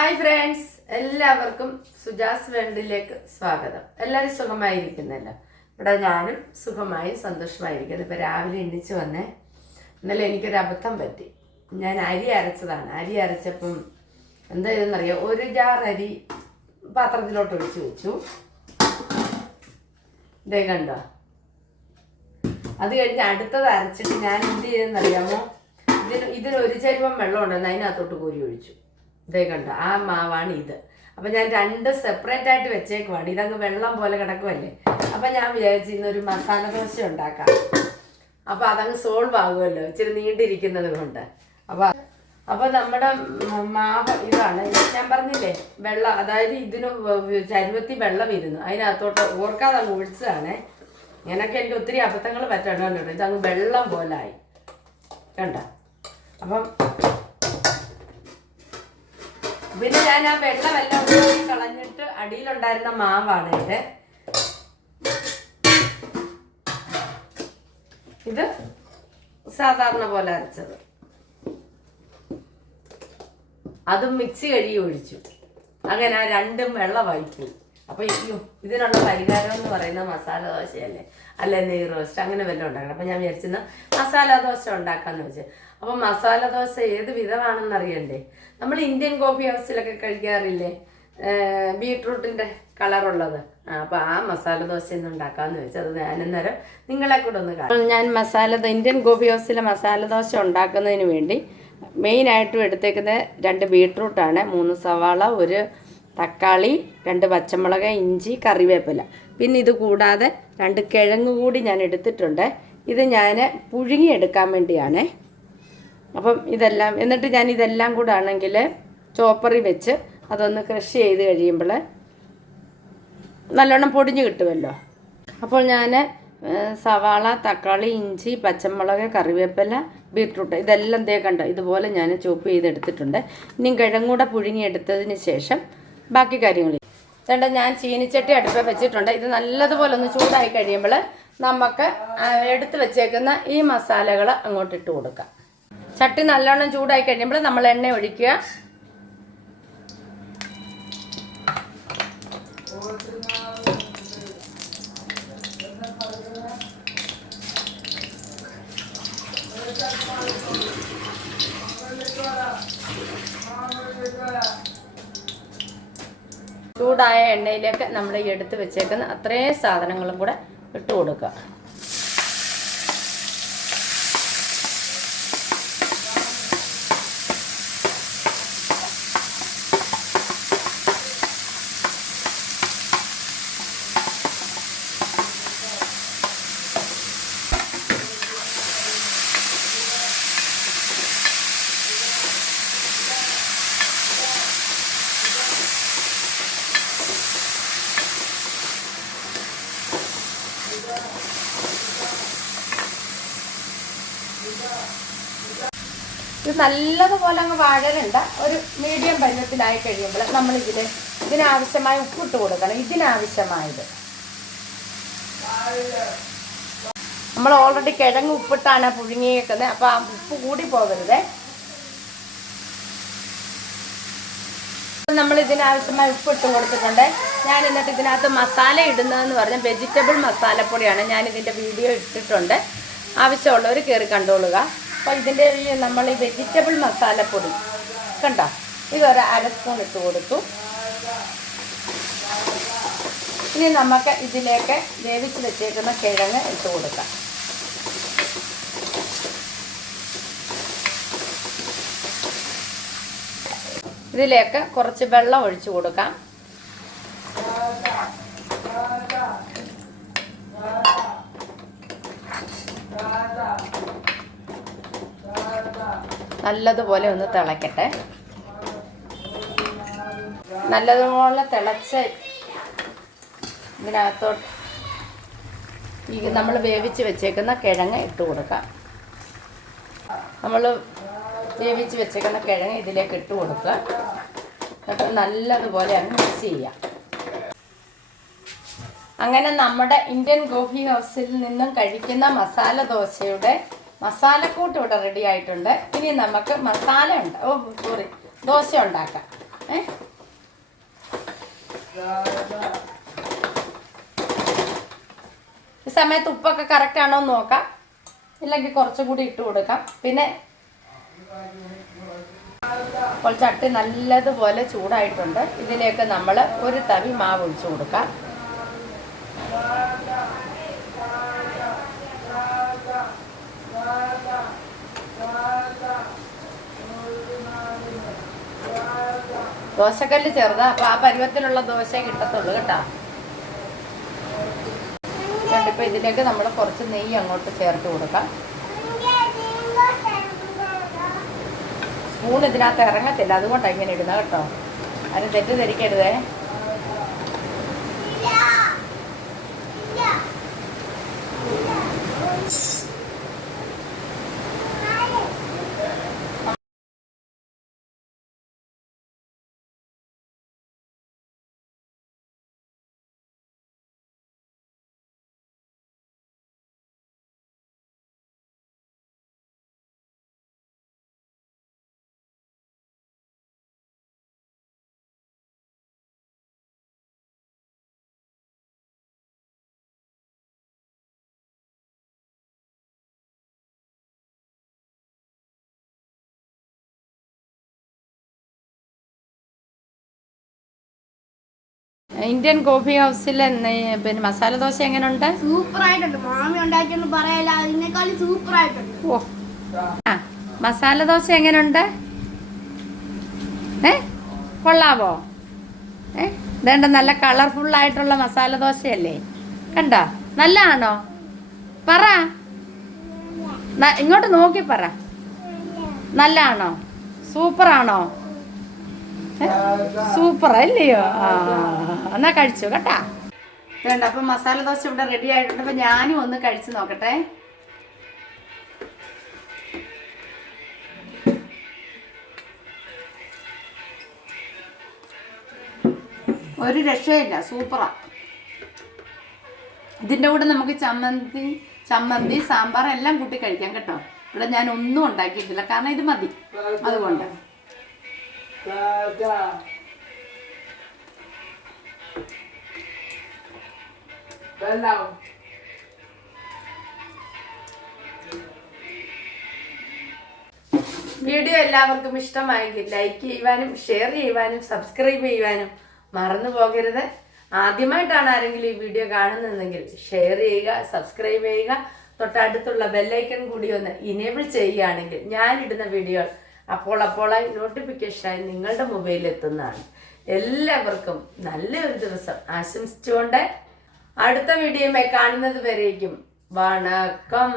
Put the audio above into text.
Hi friends എല്ലാവർക്കും സുജാസ് വേൾഡിലേക്ക് സ്വാഗതം. എല്ലാവരും സുഖമായിരിക്കുന്നല്ലോ? ഇവിടെ ഞാനും സുഖമായി സന്തോഷമായിരിക്കുന്നു. ഇപ്പം രാവിലെ എണ്ണിച്ച് വന്നേ. ഇന്നലെ എനിക്കൊരു അബദ്ധം പറ്റി. ഞാൻ അരി അരച്ചതാണ്. അരി അരച്ചപ്പം എന്താ ഇതെന്നറിയോ? ഒരു ജാർ അരി പാത്രത്തിലോട്ട് ഒഴിച്ച് വെച്ചു. ഇതേ കണ്ടോ? അത് കഴിഞ്ഞ് അടുത്തത് അരച്ചിട്ട് ഞാൻ എന്ത് ചെയ്തെന്നറിയാമോ ഇതിന് ഇതിന് ഒരു ചരുവം വെള്ളം ഉണ്ടെന്ന് അതിനകത്തോട്ട് കോരി ഒഴിച്ചു. ഇതേ കണ്ടോ ആ മാവാണ് ഇത്. അപ്പം ഞാൻ രണ്ട് സെപ്പറേറ്റ് ആയിട്ട് വെച്ചേക്കുവാണ്. ഇതങ്ങ് വെള്ളം പോലെ കിടക്കുമല്ലേ അപ്പം ഞാൻ വിചാരിച്ചു ഇന്നൊരു മസാല ദോശ ഉണ്ടാക്കാം. അപ്പം അതങ്ങ് സോൾവ് ആകുമല്ലോ ഇച്ചിരി നീണ്ടിരിക്കുന്നത് കൊണ്ട്. അപ്പം അപ്പോൾ നമ്മുടെ മാവ് ഇതാണ്. ഞാൻ പറഞ്ഞില്ലേ വെള്ളം അതായത് ഇതിന് ചരുവത്തി വെള്ളം ഇരുന്നു. അതിനകത്തോട്ട് ഓർക്കാതെ അങ്ങ് ഒഴിച്ചതാണേ. ഇങ്ങനൊക്കെ എനിക്ക് ഒത്തിരി അബദ്ധങ്ങൾ പറ്റണമല്ലോ ഇതങ്ങ് വെള്ളം പോലായി കണ്ട? അപ്പം പിന്നെ ഞാൻ ആ വെള്ളമെല്ലാം ഉപയോഗിച്ച് കളഞ്ഞിട്ട് അടിയിലുണ്ടായിരുന്ന മാവാണ് ഇത്. ഇത് സാധാരണ പോലെ അരച്ചത്. അതും മിക്സി കഴുകി ഒഴിച്ചു. അങ്ങനെ ആ രണ്ടും വെള്ളമായി പോയി അപ്പൊ അയ്യോ ഇതിനുള്ള പരിഹാരം എന്ന് പറയുന്ന മസാല ദോശയല്ലേ? അല്ലെ നെയ് റോസ്റ്റ് അങ്ങനെ വല്ലതും ഉണ്ടാക്കണം. അപ്പൊ ഞാൻ വിചാരിച്ചിരുന്ന മസാല ദോശ ഉണ്ടാക്കാന്ന് വെച്ച്. അപ്പൊ മസാല ദോശ ഏത് വിധമാണെന്ന് അറിയണ്ടേ? നമ്മൾ ഇന്ത്യൻ കോഫി ഹൗസിലൊക്കെ കഴിക്കാറില്ലേ? ബീട്രൂട്ടിന്റെ കളറുള്ളത് ആ, അപ്പൊ ആ മസാല ദോശ ഒന്ന് ഉണ്ടാക്കാന്ന് വെച്ചാൽ അത് ഞാനന്നേരം നിങ്ങളെ കൂടെ ഒന്ന് കാണാം ഞാൻ മസാല ഇന്ത്യൻ കോഫി ഹൗസിലെ മസാല ദോശ ഉണ്ടാക്കുന്നതിന് വേണ്ടി മെയിനായിട്ടും എടുത്തേക്കുന്നത് രണ്ട് ബീട്രൂട്ടാണ്. മൂന്ന് സവാള ഒരു തക്കാളി രണ്ട് പച്ചമുളക് ഇഞ്ചി കറിവേപ്പില. പിന്നെ ഇത് കൂടാതെ രണ്ട് കിഴങ്ങ് കൂടി ഞാൻ എടുത്തിട്ടുണ്ട്. ഇത് ഞാൻ പുഴുങ്ങിയെടുക്കാൻ വേണ്ടിയാണ്. അപ്പം ഇതെല്ലാം എന്നിട്ട് ഞാൻ ഇതെല്ലാം കൂടെ ആണെങ്കിൽ ചോപ്പറി വെച്ച് അതൊന്ന് ക്രഷ് ചെയ്ത് കഴിയുമ്പോൾ നല്ലോണം പൊടിഞ്ഞ് കിട്ടുമല്ലോ. അപ്പോൾ ഞാൻ സവാള തക്കാളി ഇഞ്ചി പച്ചമുളക് കറിവേപ്പില ബീട്രൂട്ട് ഇതെല്ലാം ദേ കണ്ടോ ഇതുപോലെ ഞാൻ ചോപ്പ് ചെയ്തെടുത്തിട്ടുണ്ട്. ഇനി കിഴങ്ങൂടെ പുഴുങ്ങിയെടുത്തതിന് ശേഷം ബാക്കി കാര്യങ്ങൾ വേണ്ട ഞാൻ ചീനിച്ചട്ടി അടുപ്പ് വെച്ചിട്ടുണ്ട്. ഇത് നല്ലതുപോലെ ഒന്ന് ചൂടായി കഴിയുമ്പോൾ നമുക്ക് എടുത്ത് വെച്ചേക്കുന്ന ഈ മസാലകൾ അങ്ങോട്ട് ഇട്ട് കൊടുക്കാം. ചട്ടി നല്ലോണം ചൂടായി കഴിയുമ്പോൾ നമ്മൾ എണ്ണ ഒഴിക്കുക. ചൂടായ എണ്ണയിലേക്ക് നമ്മൾ എടുത്ത് വെച്ചേക്കുന്ന അത്രയും സാധനങ്ങളും കൂടെ ഇട്ട് കൊടുക്കുക. ഇത് നല്ലതുപോലെ അങ്ങ് വാഴലുണ്ട. ഒരു മീഡിയം പരുവത്തിലായി കഴിയുമ്പോൾ നമ്മൾ ഇതിൽ ഇതിനാവശ്യമായ ഉപ്പിട്ട് കൊടുക്കണം. ഇതിനാവശ്യമായത്. നമ്മൾ ഓൾറെഡി കിഴങ്ങ് ഉപ്പിട്ടാണ് പുഴുങ്ങിയേക്കുന്നത്. അപ്പോൾ ആ ഉപ്പ് കൂടി പോകരുത്. നമ്മൾ ഇതിനാവശ്യമായ ഉപ്പ് ഇട്ട് കൊടുത്തിട്ടുണ്ട്. ഞാൻ എന്നിട്ട് ഇതിനകത്ത് മസാല ഇടുന്നതെന്ന് പറഞ്ഞാൽ വെജിറ്റബിൾ മസാലപ്പൊടിയാണ് ഞാൻ ഇതിന്റെ വീഡിയോ ഇട്ടിട്ടുണ്ട്. ആവശ്യമുള്ളവർ കയറി കണ്ടോളുക. അപ്പോൾ ഇതിന്റെ നമ്മൾ ഈ വെജിറ്റബിൾ മസാലപ്പൊടി കണ്ടോ? ഇതൊരു അര സ്പൂൺ ഇട്ട് കൊടുത്തു. ഇനി നമുക്ക് ഇതിലേക്ക് വേവിച്ച് വെച്ചേക്കുന്ന കിഴങ്ങ് ഇട്ട് കൊടുക്കാം. ഇതിലേക്ക് കുറച്ച് വെള്ളം ഒഴിച്ചു കൊടുക്കാം. നല്ലതുപോലെ ഒന്ന് തിളയ്ക്കട്ടെ നല്ലതുപോലെ തിളച്ച് ഇതിനകത്തോട്ട് ഈ നമ്മൾ വേവിച്ച് വെച്ചേക്കുന്ന കിഴങ്ങ് ഇട്ട് കൊടുക്കാം. നമ്മൾ വേവിച്ച് വെച്ചേക്കുന്ന കിഴങ്ങ് ഇതിലേക്ക് ഇട്ട് കൊടുക്കുക. എന്നിട്ട് നല്ലതുപോലെ അങ്ങ് മിക്സ് ചെയ്യാം. അങ്ങനെ നമ്മുടെ ഇന്ത്യൻ കോഫി ഹൗസിൽ നിന്നും കഴിക്കുന്ന മസാല ദോശയുടെ മസാലക്കൂട്ട് ഇവിടെ റെഡി ആയിട്ടുണ്ട്. ഇനി നമുക്ക് മസാല ഉണ്ട്. ഓ സോറി ദോശ ഉണ്ടാക്കാം. ഏ? ഈ സമയത്ത് ഉപ്പൊക്കെ കറക്റ്റ് ആണോ എന്ന് നോക്കാം. ഇല്ലെങ്കിൽ കുറച്ചും കൂടി ഇട്ട് കൊടുക്കാം. പിന്നെ ഇപ്പോൾ ചട്ടി നല്ലതുപോലെ ചൂടായിട്ടുണ്ട്. ഇതിലേക്ക് നമ്മൾ ഒരു തവി മാവ് ഒഴിച്ചു കൊടുക്കാം. ദോശക്കല്ല് ചെറുതാ അപ്പൊ ആ പരുവത്തിലുള്ള ദോശ കിട്ടത്തുള്ളൂ കേട്ടോ. കണ്ടിപ്പോ ഇതിലേക്ക് നമ്മൾ കുറച്ച് നെയ്യ് അങ്ങോട്ട് ചേർത്ത് കൊടുക്കാം. സ്പൂൺ ഇതിനകത്ത് ഇറങ്ങത്തില്ല അതുകൊണ്ടാണ് ഇങ്ങനെ ഇടുന്നത് കേട്ടോ. അതിന് തെറ്റിദ്ധരിക്കരുതേ. ഇന്ത്യൻ കോഫി ഹൗസിൽ പിന്നെ മസാല ദോശ എങ്ങനെയുണ്ട് സൂപ്പർ ആയിട്ടുണ്ട് മാമി ഉണ്ടാക്കിയെന്ന് പറയല അതിനേക്കാളും സൂപ്പർ ആയിട്ടുണ്ട് ഓ. ആ മസാല ദോശ എങ്ങനെയുണ്ട് ഏ? കൊള്ളാവോ? ഏ? ഇതേണ്ട നല്ല കളർഫുൾ ആയിട്ടുള്ള മസാല ദോശയല്ലേ? കണ്ടോ? നല്ലതാണോ പറ. ഇങ്ങോട്ട് നോക്കി പറ. നല്ലതാണോ സൂപ്പറാണോ? സൂപ്പർ അല്ലയോ ആ എന്നാ കഴിച്ചു കേട്ടാ? വേണ്ട അപ്പൊ മസാല ദോശ ഇവിടെ റെഡി ആയിട്ടുണ്ട്. അപ്പൊ ഞാനും ഒന്ന് കഴിച്ചു നോക്കട്ടെ. ഒരു രക്ഷയില്ല സൂപ്പറാ. ഇതിന്റെ കൂടെ നമുക്ക് ചമ്മന്തി ചമ്മന്തി സാമ്പാർ എല്ലാം കൂട്ടി കഴിക്കാം കേട്ടോ. ഇവിടെ ഞാൻ ഒന്നും ഉണ്ടാക്കിയിട്ടില്ല. കാരണം ഇത് മതി. അതുകൊണ്ട്. വീഡിയോ എല്ലാവർക്കും ഇഷ്ടമായെങ്കിൽ ലൈക്ക് ചെയ്യുവാനും ഷെയർ ചെയ്യുവാനും സബ്സ്ക്രൈബ് ചെയ്യുവാനും മറന്നു പോകരുത്. ആദ്യമായിട്ടാണ് ആരെങ്കിലും ഈ വീഡിയോ കാണുന്നതെങ്കിൽ ഷെയർ ചെയ്യുക സബ്സ്ക്രൈബ് ചെയ്യുക. തൊട്ടടുത്തുള്ള ബെല്ലൈക്കൺ കൂടി ഒന്ന് ഇനേബിൾ ചെയ്യുകയാണെങ്കിൽ ഞാനിടുന്ന വീഡിയോ അപ്പോൾ അപ്പോളായി നോട്ടിഫിക്കേഷനായി നിങ്ങളുടെ മൊബൈലിൽ എത്തുന്നതാണ്. എല്ലാവർക്കും നല്ലൊരു ദിവസം ആശംസിച്ചുകൊണ്ട് അടുത്ത വീഡിയോയുമായി കാണുന്നത് വരേക്കും. വണക്കം.